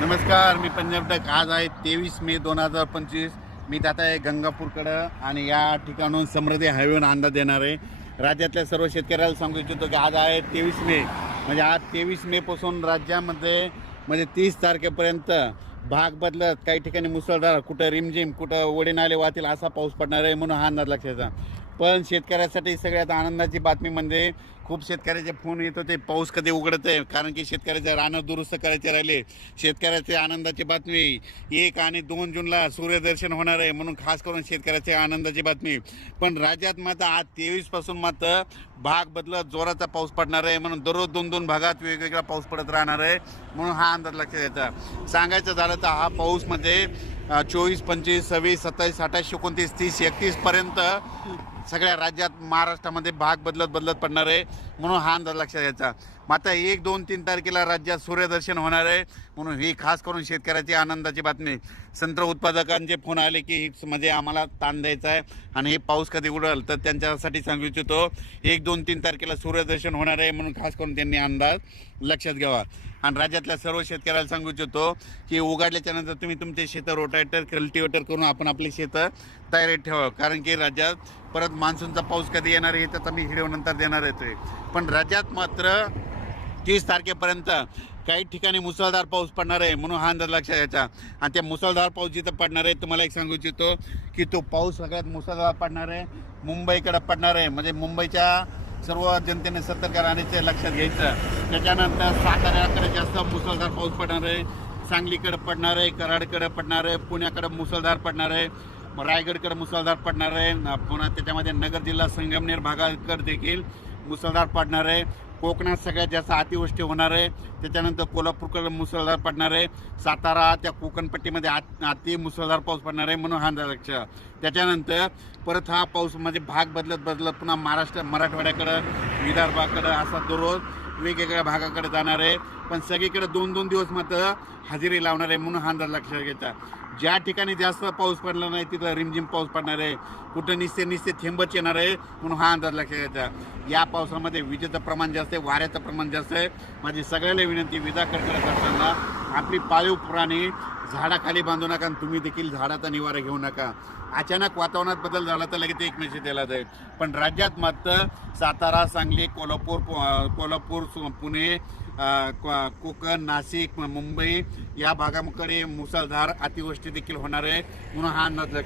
नमस्कार मी पंजाब आज आहे तेवीस मे दोन हजार पंचवीस मी जात आहे गंगापूरकडं आणि या ठिकाणून समृद्धी हायवेन अंदाज देणार आहे राज्यातल्या सर्व शेतकऱ्याला सांगू इच्छितो की आज आहे तेवीस मे म्हणजे आज तेवीस मेपासून राज्यामध्ये म्हणजे तीस तारखेपर्यंत भाग बदलत काही ठिकाणी मुसळधार कुठं रिमझिम कुठं ओढे नाले वाहतील असा पाऊस पडणार आहे म्हणून हा अंदाज लक्षात पण शेतकऱ्यासाठी सगळ्यात आनंदाची बातमी म्हणजे खूप शेतकऱ्याचे फोन येत होते पाऊस कधी उघडत आहे कारण की शेतकऱ्याचे रानं दुरुस्त करायचे राहिले शेतकऱ्याचे आनंदाची बातमी एक आणि दोन जूनला सूर्यदर्शन होणार आहे म्हणून खास करून शेतकऱ्याचे आनंदाची बातमी पण राज्यात मात्र आज तेवीसपासून मात्र भाग बदलत जोराचा पाऊस पडणार आहे म्हणून दररोज दोन दोन भागात वेगवेगळा पाऊस पडत राहणार आहे म्हणून हा अंदाज लक्षात येतं सांगायचं झालं तर हा पाऊस म्हणजे, चोवीस पंचवीस सव्वीस सत्तावीस अठ्ठावीस एकोणतीस तीस एकतीसपर्यंत सगळ्या राज्यात महाराष्ट्रामध्ये भाग बदलत बदलत पडणार आहे म्हणून हा अंदाज लक्षात घ्यायचा मात्र एक दोन तीन तारखेला राज्यात सूर्यदर्शन होणार आहे म्हणून ही खास करून शेतकऱ्याची आनंदाची बातमी संत्र उत्पादकांचे फोन आले की म्हणजे आम्हाला ताण द्यायचा आहे आणि हे पाऊस कधी उडल तर त्यांच्यासाठी सांगू इच्छितो एक दोन तीन तारखेला सूर्यदर्शन होणार आहे म्हणून खास करून त्यांनी अंदाज लक्षात घ्यावा आणि राज्यातल्या सर्व शेतकऱ्याला सांगू इच्छितो की उघडल्याच्यानंतर तुम्ही तुमचे शेतं रोटायटर कल्टिवेटर करून आपण आपली शेतं तयारीत ठेवा कारण की राज्यात परत मान्सूनचा पाऊस कधी येणार आहे त्याचा मी व्हिडिओ नंतर देणार येतोय पण राज्यात मात्र तीस तारखेपर्यंत काही ठिकाणी मुसळधार पाऊस पडणार आहे म्हणून हा अंदाज लक्षात घ्यायचा आणि त्या मुसळधार पाऊस जिथं पडणार आहे तुम्हाला एक सांगू इच्छितो की तो पाऊस सगळ्यात मुसळधार पडणार आहे मुंबईकडं पडणार आहे म्हणजे मुंबईच्या सर्व जनतेने सतर्क राहण्याचे लक्षात घ्यायचं त्याच्यानंतर साताऱ्याकडे जास्त मुसळधार पाऊस पडणार आहे सांगलीकडे पडणार आहे कराडकडे पडणार आहे पुण्याकडे मुसळधार पडणार आहे रायगडकडे मुसळधार पडणार आहे पुन्हा त्याच्यामध्ये नगर जिल्हा संगमनेर भागाकडे देखील मुसळधार पडणार आहे कोकणात सगळ्यात जास्त अतिवृष्टी होणार आहे त्याच्यानंतर कोल्हापूरकडे मुसळधार पडणार आहे सातारा त्या कोकणपट्टीमध्ये आत अति मुसळधार पाऊस पडणार आहे म्हणून हा लक्ष त्याच्यानंतर परत हा पाऊस म्हणजे भाग बदलत बदलत पुन्हा महाराष्ट्र मराठवाड्याकडं विदर्भाकडं असा दररोज वेगवेगळ्या भागाकडे जाणार आहे पण सगळीकडे दोन दोन दिवस मात्र हजेरी लावणार आहे म्हणून हा अंदाज लक्षात घेता ज्या ठिकाणी जास्त पाऊस पडला नाही तिथं रिमझिम पाऊस पडणार आहे कुठं निस्ते निस्ते थेंबच येणार आहे म्हणून हा अंदाज लक्षात घ्यायचा या पावसामध्ये विजेचं प्रमाण जास्त आहे वाऱ्याचं प्रमाण जास्त आहे माझी सगळ्याला विनंती विजा करताना आपली पाळीव प्राणी झाडाखाली बांधू नका आणि तुम्ही देखील झाडाचा निवारा घेऊ नका अचानक वातावरणात बदल झाला तर लगेच एक मेसेज दिला जाईल पण राज्यात मात्र सातारा सांगली कोल्हापूर कोल्हापूर पुणे कोकण नाशिक मुंबई या भागाकडे मुसळधार अतिवृष्टी देखील होणार आहे म्हणून हा अंदाज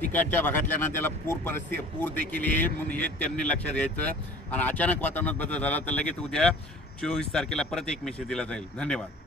तिकडच्या भागातल्या त्याला पूर परिस्थिती पूर देखील येईल म्हणून हे त्यांनी लक्षात घ्यायचं आणि अचानक वातावरणात बदल झाला तर लगेच उद्या चोवीस तारखेला परत एक मेसेज दिला जाईल धन्यवाद